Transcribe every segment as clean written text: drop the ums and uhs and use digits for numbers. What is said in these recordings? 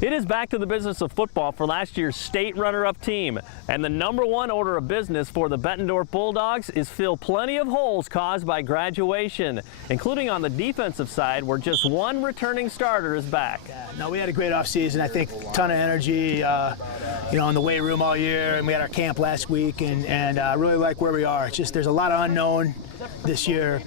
It is back to the business of football for last year's state runner-up team. And the #1 order of business for the Bettendorf Bulldogs is fill plenty of holes caused by graduation, including on the defensive side where just one returning starter is back. No, we had a great offseason. I think a ton of energy, in the weight room all year, and we had our camp last week, and I really like where we are. It's just there's a lot of unknown this year.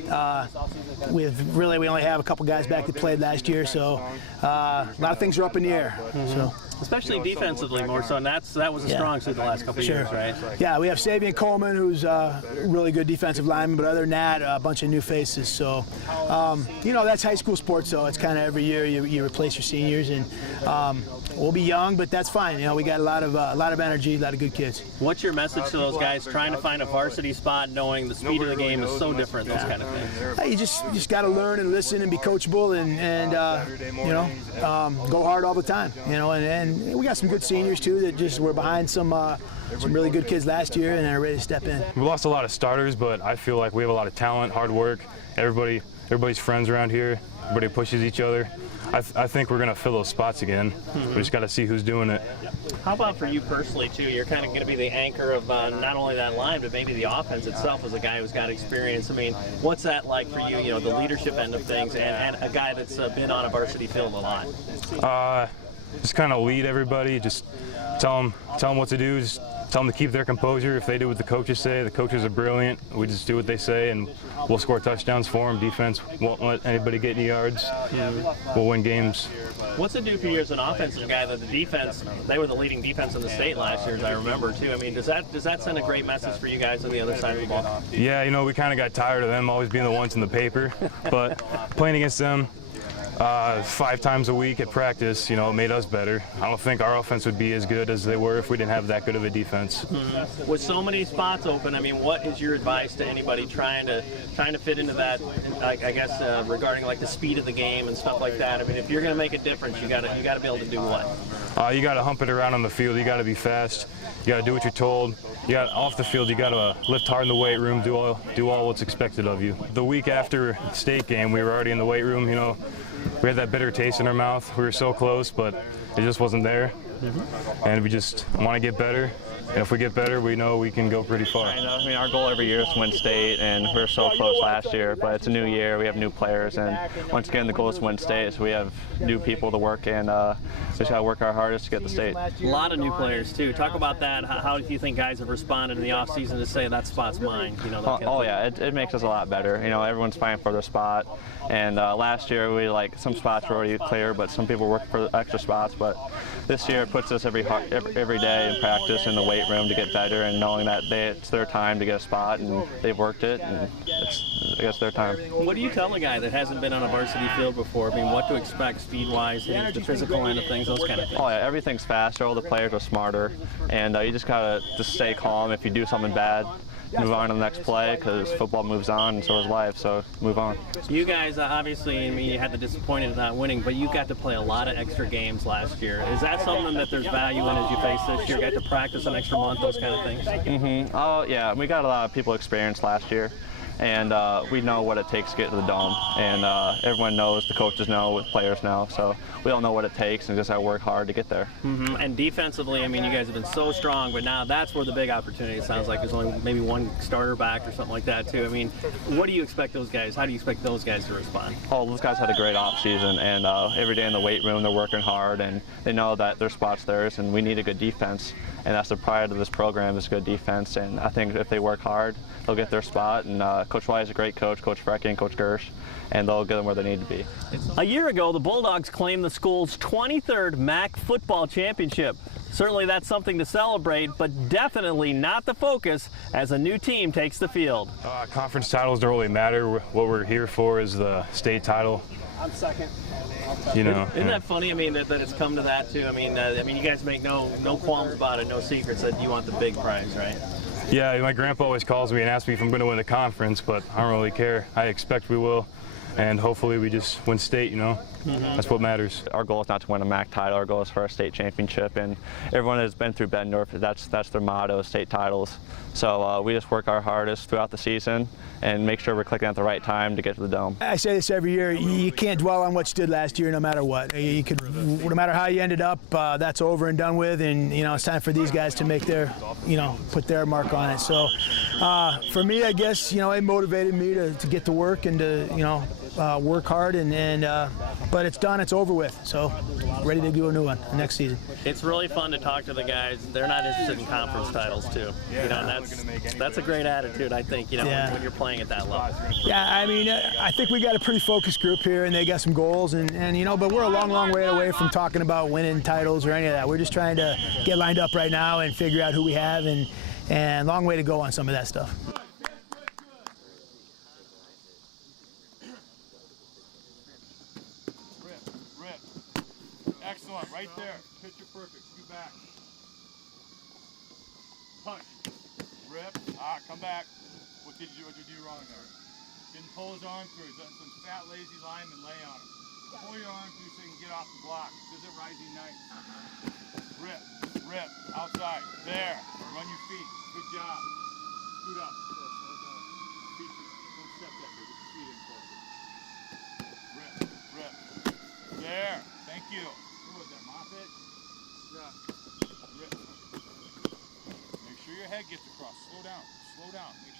We only have a couple guys back that played last year, so a lot of things are up in the air. So. Especially defensively more so, and that was a strong suit the last couple of years, right? Yeah, we have Savian Coleman, who's a really good defensive lineman, but other than that, a bunch of new faces. So, that's high school sports, so it's kind of every year you replace your seniors, and we'll be young, but that's fine. We got a lot of energy, a lot of good kids. What's your message to those guys trying to find a varsity spot, knowing the speed of the game is so different, those kind of things? You just got to learn and listen and be coachable, and go hard all the time. And we got some good seniors too that just were behind some really good kids last year and are ready to step in. We lost a lot of starters, but I feel like we have a lot of talent, hard work. Everybody's friends around here. Everybody pushes each other. I think we're going to fill those spots again. We just got to see who's doing it. How about for you personally too? You're kind of going to be the anchor of not only that line, but maybe the offense itself as a guy who's got experience. I mean, what's that like for you? The leadership end of things, and a guy that's been on a varsity field a lot. Just kind of lead everybody. Just tell them what to do. Just tell them to keep their composure. If they do what the coaches say, the coaches are brilliant. We just do what they say, and we'll score touchdowns for them. Defense won't let anybody get any yards. We'll win games. What's it do for you as an offensive guy that the defense, they were the leading defense in the state last year, as I remember, too? I mean, does that send a great message for you guys on the other side of the ball? Yeah, we kind of got tired of them always being the ones in the paper, but playing against them 5 times a week at practice, it made us better. I don't think our offense would be as good as they were if we didn't have that good of a defense. With so many spots open, I mean, what is your advice to anybody trying to fit into that? I guess regarding like the speed of the game and stuff like that. I mean, if you're going to make a difference, you got to be able to do what? You got to hump it around on the field. You got to be fast. You got to do what you're told. You got off the field. You got to lift hard in the weight room. Do all what's expected of you. The week after state game, we were already in the weight room. We had that bitter taste in our mouth. We were so close, but it just wasn't there. And we just want to get better. And if we get better, we know we can go pretty far. I mean, our goal every year is to win state, and we were so close last year, but it's a new year, we have new players, and once again, the goal is to win state, so we have new people to work, and we just got to work our hardest to get the state. A lot of new players, too. Talk about that. How do you think guys have responded in the offseason to say that spot's mine? Yeah, it makes us a lot better. Everyone's fighting for their spot, and last year, some spots were already clear, but some people worked for extra spots, but this year it puts us every day in practice in the weight room to get better, and knowing that it's their time to get a spot and they've worked it, and I guess their time. What do you tell a guy that hasn't been on a varsity field before? I mean, what to expect speed-wise, the physical end of things, those kind of things? Oh yeah, everything's faster, all the players are smarter, and you just gotta stay calm. If you do something bad, move on to the next play, because football moves on and so is life, so move on. You guys, obviously, you had the disappointment of not winning, but you got to play a lot of extra games last year. Is that something that there's value in as you face this year? Got to practice an extra month, those kind of things? Oh yeah, we got a lot of people experience last year, and we know what it takes to get to the dome, and everyone knows, the coaches know, the players know, so we all know what it takes, and just got to work hard to get there. And defensively, I mean, you guys have been so strong, but now that's where the big opportunity, it sounds like. There's only maybe one starter back or something like that, too. I mean, what do you expect those guys, how do you expect those guys to respond? Oh, those guys had a great offseason, and every day in the weight room, they're working hard, and they know that their spot's theirs, and we need a good defense. And that's the pride of this program, is good defense, and I think if they work hard, they'll get their spot, and Coach White is a great coach, Coach Frecky and Coach Gersh, and they'll get them where they need to be. A year ago, the Bulldogs claimed the school's 23rd MAC football championship. Certainly that's something to celebrate, but definitely not the focus as a new team takes the field. Conference titles don't really matter. What we're here for is the state title. I'm second. Isn't that funny? I mean, that it's come to that too. I mean, you guys make no qualms about it, no secrets that you want the big prize, right? Yeah, my grandpa always calls me and asks me if I'm going to win the conference, but I don't really care. I expect we will, and hopefully we just win state, That's what matters. Our goal is not to win a MAC title. Our goal is for a state championship, and everyone that's been through Bettendorf, that's their motto, state titles. So we just work our hardest throughout the season and make sure we're clicking at the right time to get to the dome. I say this every year, you can't dwell on what you did last year no matter what. You could, no matter how you ended up, that's over and done with, and it's time for these guys to make their, put their mark on it. So for me, I guess, it motivated me to get to work and to, work hard, but it's done, it's over with. So ready to do a new one next season. It's really fun to talk to the guys. They're not interested in conference titles too. And that's a great attitude, I think, when you're playing at that level. Yeah, I mean, I think we got a pretty focused group here, and they got some goals, and but we're a long way away from talking about winning titles or any of that. We're just trying to get lined up right now and figure out who we have, and long way to go on some of that stuff. Excellent, right there. Picture perfect. Scoot back. Punch. Rip. Come back. What did you do wrong there? Didn't pull his arm through. He's done some fat, lazy lineman lay on him. Pull your arm through so you can get off the block. This isn't rising night. Rip. Rip. Outside. There. Run your feet. Good job. Scoot up. Feet. Don't step that way. Get your feet in closer. Rip. Rip. There. Thank you. Make sure your head gets across. Slow down. Slow down. Make sure